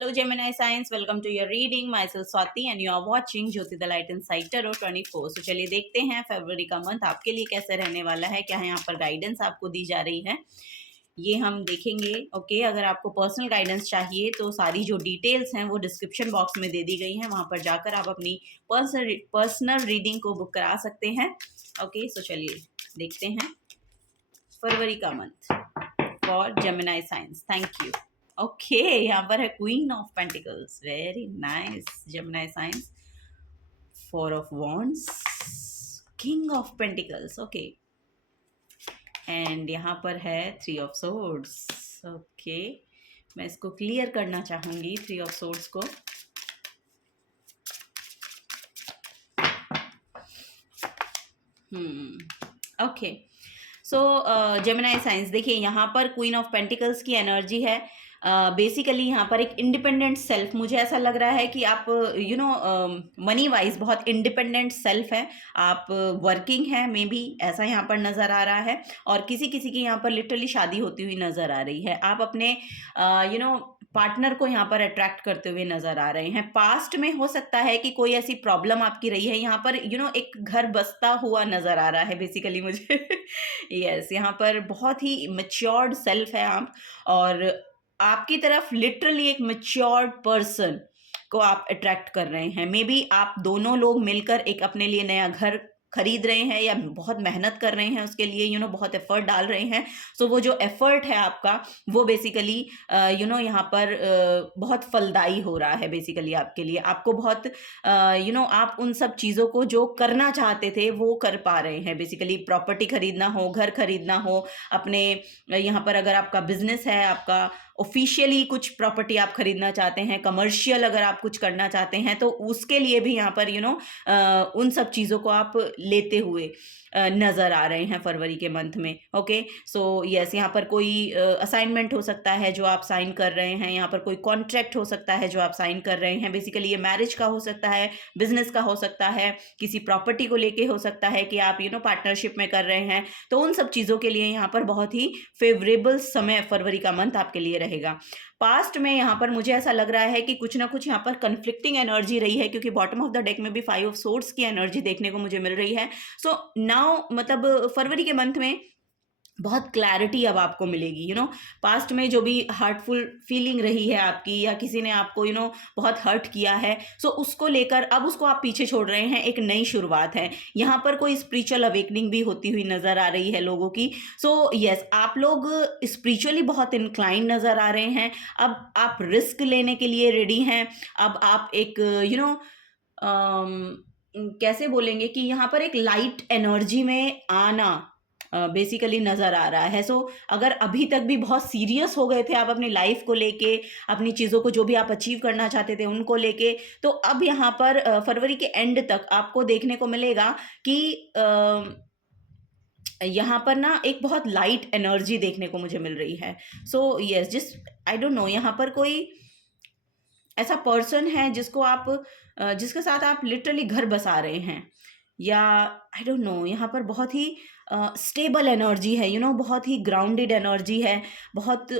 Hello Gemini Science, welcome to your reading. Myself Swati and you are watching Jyoti the Light Inside Tarot 24. So चलिए देखते हैं फरवरी का month आपके लिए कैसे रहने वाला है, क्या है यहाँ पर गाइडेंस आपको दी जा रही है, ये हम देखेंगे। ओके, अगर आपको पर्सनल गाइडेंस चाहिए तो सारी जो डिटेल्स हैं वो डिस्क्रिप्शन बॉक्स में दे दी गई हैं, वहाँ पर जाकर आप अपनी पर्सनल रीडिंग को बुक करा सकते हैं। ओके, सो चलिए देखते हैं फरवरी का month for Gemini science. Thank you. Okay, यहाँ पर है queen of pentacles, very nice Gemini science. Four of wands, king of pentacles, okay, and यहाँ पर है थ्री ऑफ सोर्ड्स। ओके, मैं इसको क्लियर करना चाहूंगी थ्री ऑफ सोर्ड्स को। ओके, सो जेमिनाई साइंस देखिए, यहाँ पर क्वीन ऑफ पेंटिकल्स की एनर्जी है। बेसिकली यहाँ पर एक इंडिपेंडेंट सेल्फ, मुझे ऐसा लग रहा है कि आप मनी वाइज बहुत इंडिपेंडेंट सेल्फ है, आप वर्किंग है, मे बी ऐसा यहाँ पर नज़र आ रहा है। और किसी किसी की यहाँ पर लिटरली शादी होती हुई नज़र आ रही है। आप अपने पार्टनर को यहाँ पर अट्रैक्ट करते हुए नजर आ रहे हैं। पास्ट में हो सकता है कि कोई ऐसी प्रॉब्लम आपकी रही है, यहाँ पर एक घर बसता हुआ नजर आ रहा है बेसिकली मुझे। यस, यहाँ पर बहुत ही मैच्योर्ड सेल्फ है आप, और आपकी तरफ लिटरली एक मैच्योर्ड पर्सन को आप अट्रैक्ट कर रहे हैं। मे बी आप दोनों लोग मिलकर एक अपने लिए नया घर खरीद रहे हैं या बहुत मेहनत कर रहे हैं उसके लिए, बहुत एफर्ट डाल रहे हैं। सो वो जो एफर्ट है आपका, वो बेसिकली यहाँ पर बहुत फलदायी हो रहा है बेसिकली आपके लिए। आपको बहुत आप उन सब चीज़ों को जो करना चाहते थे वो कर पा रहे हैं। बेसिकली प्रॉपर्टी खरीदना हो, घर खरीदना हो, अपने यहाँ पर अगर आपका बिजनेस है, आपका ऑफिशियली कुछ प्रॉपर्टी आप खरीदना चाहते हैं, कमर्शियल अगर आप कुछ करना चाहते हैं, तो उसके लिए भी यहाँ पर उन सब चीज़ों को आप लेते हुए नज़र आ रहे हैं फरवरी के मंथ में। ओके, सो यस, यहाँ पर कोई असाइनमेंट हो सकता है जो आप साइन कर रहे हैं, यहाँ पर कोई कॉन्ट्रैक्ट हो सकता है जो आप साइन कर रहे हैं। बेसिकली ये मैरिज का हो सकता है, बिजनेस का हो सकता है, किसी प्रॉपर्टी को लेके हो सकता है कि आप पार्टनरशिप में कर रहे हैं। तो उन सब चीज़ों के लिए यहाँ पर बहुत ही फेवरेबल समय फरवरी का मंथ आपके लिए रहेगा। पास्ट में यहाँ पर मुझे ऐसा लग रहा है कि कुछ ना कुछ यहाँ पर कन्फ्लिक्टिंग एनर्जी रही है, क्योंकि बॉटम ऑफ द डेक में भी फाइव ऑफ सोर्ड्स की एनर्जी देखने को मुझे मिल रही है। सो नाउ मतलब फरवरी के मंथ में बहुत क्लैरिटी अब आपको मिलेगी। पास्ट में जो भी हर्टफुल फीलिंग रही है आपकी, या किसी ने आपको बहुत हर्ट किया है, सो उसको लेकर अब उसको आप पीछे छोड़ रहे हैं, एक नई शुरुआत है। यहाँ पर कोई स्पिरिचुअल अवेकनिंग भी होती हुई नज़र आ रही है लोगों की। सो यस, आप लोग स्पिरिचुअली बहुत इंक्लाइन नज़र आ रहे हैं। अब आप रिस्क लेने के लिए रेडी हैं। अब आप एक कैसे बोलेंगे कि यहाँ पर एक लाइट एनर्जी में आना बेसिकली नज़र आ रहा है। सो अगर अभी तक भी बहुत सीरियस हो गए थे आप अपनी लाइफ को लेके, अपनी चीज़ों को जो भी आप अचीव करना चाहते थे उनको लेके, तो अब यहाँ पर फरवरी के एंड तक आपको देखने को मिलेगा कि यहाँ पर ना एक बहुत लाइट एनर्जी देखने को मुझे मिल रही है। So yes, I don't know, यहाँ पर कोई ऐसा पर्सन है जिसके साथ आप लिटरली घर बसा रहे हैं, या आई डोंट नो, यहाँ पर बहुत ही स्टेबल एनर्जी है, बहुत ही ग्राउंडेड एनर्जी है, बहुत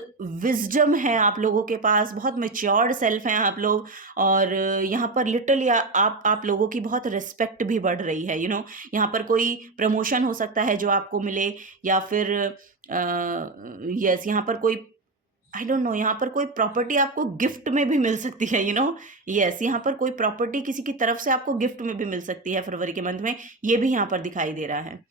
विजडम है आप लोगों के पास, बहुत मेच्योर्ड सेल्फ हैं आप लोग। और यहाँ पर लिटरली आप लोगों की बहुत रिस्पेक्ट भी बढ़ रही है। यहाँ पर कोई प्रमोशन हो सकता है जो आपको मिले, या फिर यस, यहाँ पर कोई आई डोंट नो, यहाँ पर कोई प्रॉपर्टी आपको गिफ्ट में भी मिल सकती है। यस, यहाँ पर कोई प्रॉपर्टी किसी की तरफ से आपको गिफ्ट में भी मिल सकती है फरवरी के मंथ में, ये भी यहाँ पर दिखाई दे रहा है।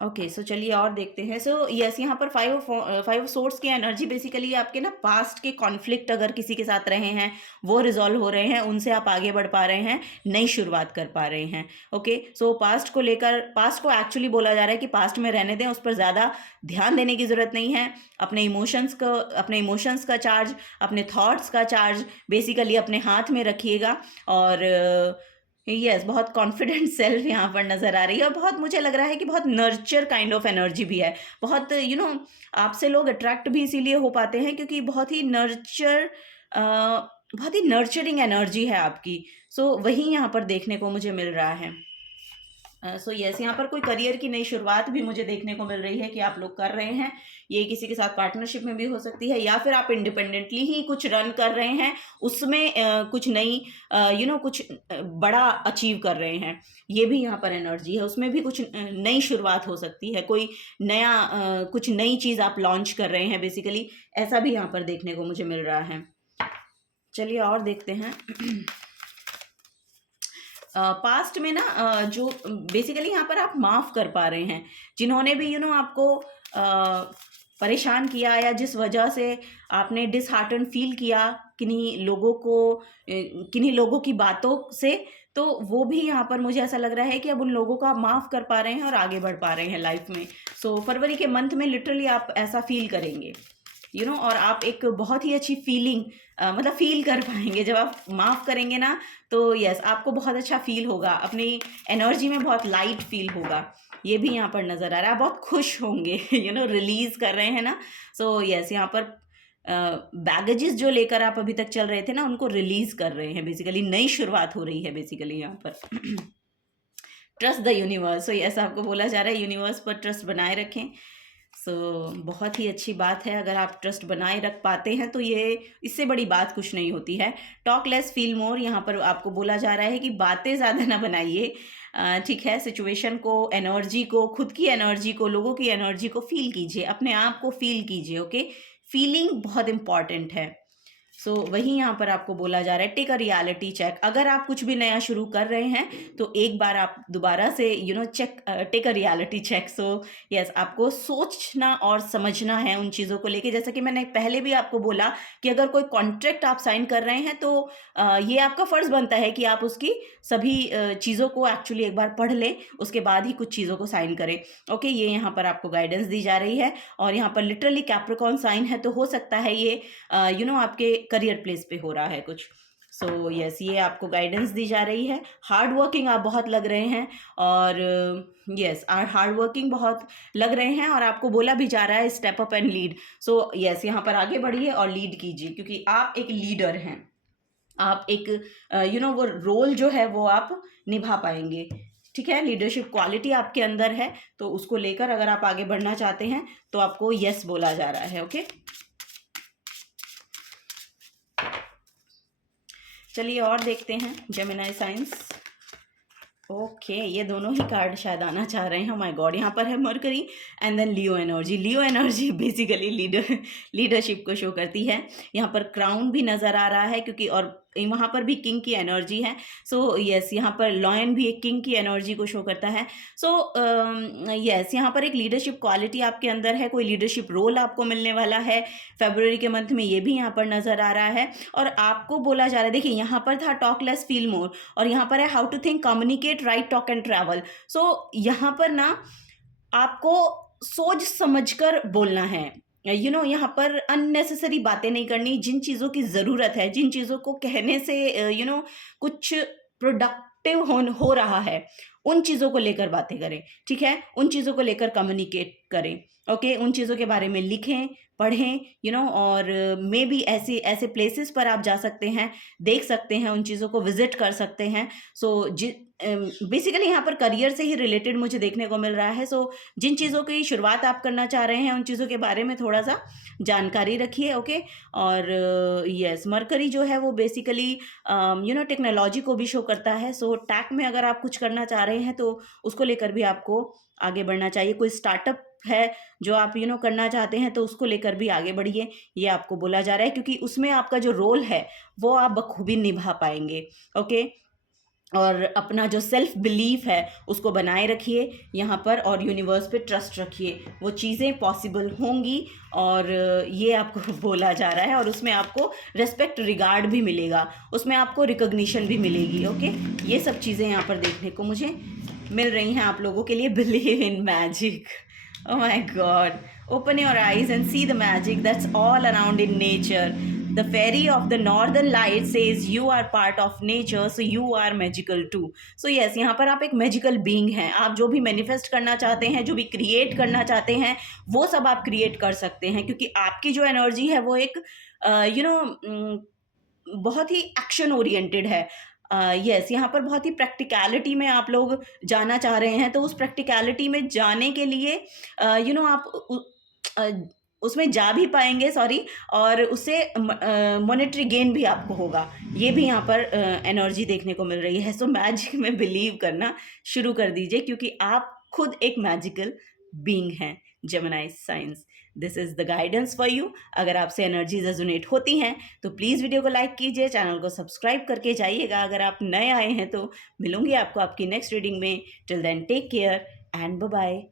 ओके, सो चलिए और देखते हैं। सो यस, यहाँ पर फाइव ऑफ सोर्ड्स की एनर्जी बेसिकली आपके ना पास्ट के कॉन्फ्लिक्ट अगर किसी के साथ रहे हैं वो रिजॉल्व हो रहे हैं, उनसे आप आगे बढ़ पा रहे हैं, नई शुरुआत कर पा रहे हैं। ओके, सो पास्ट को एक्चुअली बोला जा रहा है कि पास्ट में रहने दें, उस पर ज़्यादा ध्यान देने की ज़रूरत नहीं है। अपने इमोशंस का चार्ज, अपने थॉट्स का चार्ज बेसिकली अपने हाथ में रखिएगा। और यस, बहुत कॉन्फिडेंट सेल्फ यहाँ पर नज़र आ रही है, और बहुत मुझे लग रहा है कि बहुत नर्चर काइंड ऑफ एनर्जी भी है। बहुत आपसे लोग अट्रैक्ट भी इसीलिए हो पाते हैं क्योंकि बहुत ही नर्चरिंग एनर्जी है आपकी। सो वही यहाँ पर देखने को मुझे मिल रहा है। सो यस, यहाँ पर कोई करियर की नई शुरुआत भी मुझे देखने को मिल रही है कि आप लोग कर रहे हैं। ये किसी के साथ पार्टनरशिप में भी हो सकती है, या फिर आप इंडिपेंडेंटली ही कुछ रन कर रहे हैं, उसमें कुछ नई कुछ बड़ा अचीव कर रहे हैं। ये भी यहाँ पर एनर्जी है, उसमें भी कुछ नई शुरुआत हो सकती है, कोई नया कुछ नई चीज़ आप लॉन्च कर रहे हैं बेसिकली, ऐसा भी यहाँ पर देखने को मुझे मिल रहा है। चलिए और देखते हैं। पास्ट में ना जो बेसिकली यहाँ पर आप माफ़ कर पा रहे हैं, जिन्होंने भी आपको परेशान किया, या जिस वजह से आपने डिसहार्टन फील किया किन्हीं लोगों की बातों से, तो वो भी यहाँ पर मुझे ऐसा लग रहा है कि अब उन लोगों को आप माफ़ कर पा रहे हैं और आगे बढ़ पा रहे हैं लाइफ में। सो फरवरी के मंथ में लिटरली आप ऐसा फील करेंगे, और आप एक बहुत ही अच्छी फीलिंग मतलब फील कर पाएंगे जब आप माफ़ करेंगे ना। तो यस, आपको बहुत अच्छा फील होगा, अपनी एनर्जी में बहुत लाइट फील होगा, ये भी यहाँ पर नज़र आ रहा है। आप बहुत खुश होंगे, रिलीज़ कर रहे हैं ना। सो यस, यहाँ पर बैगेजेस जो लेकर आप अभी तक चल रहे थे ना, उनको रिलीज़ कर रहे हैं बेसिकली, नई शुरुआत हो रही है बेसिकली यहाँ पर। Trust the universe. So yes, आपको बोला जा रहा है यूनिवर्स पर ट्रस्ट बनाए रखें। बहुत ही अच्छी बात है अगर आप ट्रस्ट बनाए रख पाते हैं, तो ये इससे बड़ी बात कुछ नहीं होती है। टॉक लेस फील मोर, यहाँ पर आपको बोला जा रहा है कि बातें ज़्यादा ना बनाइए, ठीक है। सिचुएशन को, एनर्जी को, खुद की एनर्जी को, लोगों की एनर्जी को फील कीजिए, अपने आप को फील कीजिए, ओके। फीलिंग बहुत इंपॉर्टेंट है। वही यहाँ पर आपको बोला जा रहा है, टेक अ रियलिटी चेक। अगर आप कुछ भी नया शुरू कर रहे हैं तो एक बार आप दोबारा से take a reality check. Yes, आपको सोचना और समझना है उन चीज़ों को लेके। जैसा कि मैंने पहले भी आपको बोला कि अगर कोई कॉन्ट्रैक्ट आप साइन कर रहे हैं तो ये आपका फ़र्ज़ बनता है कि आप उसकी सभी चीज़ों को एक्चुअली एक बार पढ़ लें, उसके बाद ही कुछ चीज़ों को साइन करें, ओके। ये यहाँ पर आपको गाइडेंस दी जा रही है, और यहाँ पर लिटरली कैप्रिकॉर्न साइन है, तो हो सकता है ये आपके करियर प्लेस पे हो रहा है कुछ। यस, ये आपको गाइडेंस दी जा रही है। हार्ड वर्किंग आप बहुत लग रहे हैं, और यस, हार्ड वर्किंग बहुत लग रहे हैं, और आपको बोला भी जा रहा है step up and lead. Yes, यहाँ पर आगे बढ़िए और लीड कीजिए, क्योंकि आप एक लीडर हैं। आप एक वो रोल जो है वो आप निभा पाएंगे, ठीक है। लीडरशिप क्वालिटी आपके अंदर है, तो उसको लेकर अगर आप आगे बढ़ना चाहते हैं तो आपको यस बोला जा रहा है, ओके। चलिए और देखते हैं जेमिनी साइंस। ओके, ये दोनों ही कार्ड शायद आना चाह रहे हैं। माय गॉड, यहाँ पर है Mercury and then Leo energy. Leo energy basically leadership को शो करती है। यहाँ पर क्राउन भी नज़र आ रहा है, क्योंकि और वहाँ पर भी किंग की एनर्जी है। यस, यहाँ पर लॉयन भी एक किंग की एनर्जी को शो करता है। यस, यहाँ पर एक लीडरशिप क्वालिटी आपके अंदर है, कोई लीडरशिप रोल आपको मिलने वाला है फरवरी के मंथ में, ये भी यहाँ पर नज़र आ रहा है। और आपको बोला जा रहा है, देखिए यहाँ पर था टॉक लेस फील मोर, और यहाँ पर है how to think, communicate, write, talk and travel. यहाँ पर ना आपको सोच समझकर बोलना है, यहाँ पर अननेसेसरी बातें नहीं करनी। जिन चीज़ों की ज़रूरत है, जिन चीज़ों को कहने से कुछ प्रोडक्टिव हो रहा है, उन चीज़ों को लेकर बातें करें, ठीक है। उन चीज़ों को लेकर कम्युनिकेट करें, ओके। उन चीज़ों के बारे में लिखें, पढ़ें, और मे बी ऐसे प्लेसेस पर आप जा सकते हैं, देख सकते हैं, उन चीज़ों को विजिट कर सकते हैं। बेसिकली यहाँ पर करियर से ही रिलेटेड मुझे देखने को मिल रहा है। जिन चीज़ों की शुरुआत आप करना चाह रहे हैं, उन चीज़ों के बारे में थोड़ा सा जानकारी रखिए, ओके। और यस, मरकरी जो है वो बेसिकली टेक्नोलॉजी को भी शो करता है। टैक में अगर आप कुछ करना चाह रहे हैं तो उसको लेकर भी आपको आगे बढ़ना चाहिए। कोई स्टार्टअप है जो आप करना चाहते हैं, तो उसको लेकर भी आगे बढ़िए, ये आपको बोला जा रहा है, क्योंकि उसमें आपका जो रोल है वो आप बखूबी निभा पाएंगे, ओके। और अपना जो सेल्फ बिलीफ है उसको बनाए रखिए यहाँ पर, और यूनिवर्स पे ट्रस्ट रखिए, वो चीज़ें पॉसिबल होंगी, और ये आपको बोला जा रहा है। और उसमें आपको रिस्पेक्ट, रिगार्ड भी मिलेगा, उसमें आपको रिकॉग्निशन भी मिलेगी, ओके। ये सब चीज़ें यहाँ पर देखने को मुझे मिल रही हैं आप लोगों के लिए। Believe in magic, oh my god, open your eyes and see the magic that's all around in nature. The fairy of the northern light says you are part of nature, so you are magical too. Yes, यहाँ पर आप एक magical being हैं। आप जो भी manifest करना चाहते हैं, जो भी क्रिएट करना चाहते हैं, वो सब आप क्रिएट कर सकते हैं, क्योंकि आपकी जो एनर्जी है वो एक बहुत ही एक्शन ओरिएंटेड है। यस, यहाँ पर बहुत ही प्रैक्टिकलिटी में आप लोग जाना चाह रहे हैं, तो उस प्रैक्टिकलिटी में जाने के लिए आप अ, उसमें जा भी पाएंगे, सॉरी, और उससे मॉनेटरी गेन भी आपको होगा। ये भी यहाँ पर एनर्जी देखने को मिल रही है। सो मैजिक में बिलीव करना शुरू कर दीजिए, क्योंकि आप खुद एक मैजिकल बीइंग हैं। Gemini science, this is the guidance for you. अगर आपसे एनर्जी रेजोनेट होती हैं तो प्लीज़ वीडियो को लाइक कीजिए, चैनल को सब्सक्राइब करके जाइएगा अगर आप नए आए हैं तो। मिलूंगी आपको आपकी नेक्स्ट रीडिंग में। Till then take care and bye bye.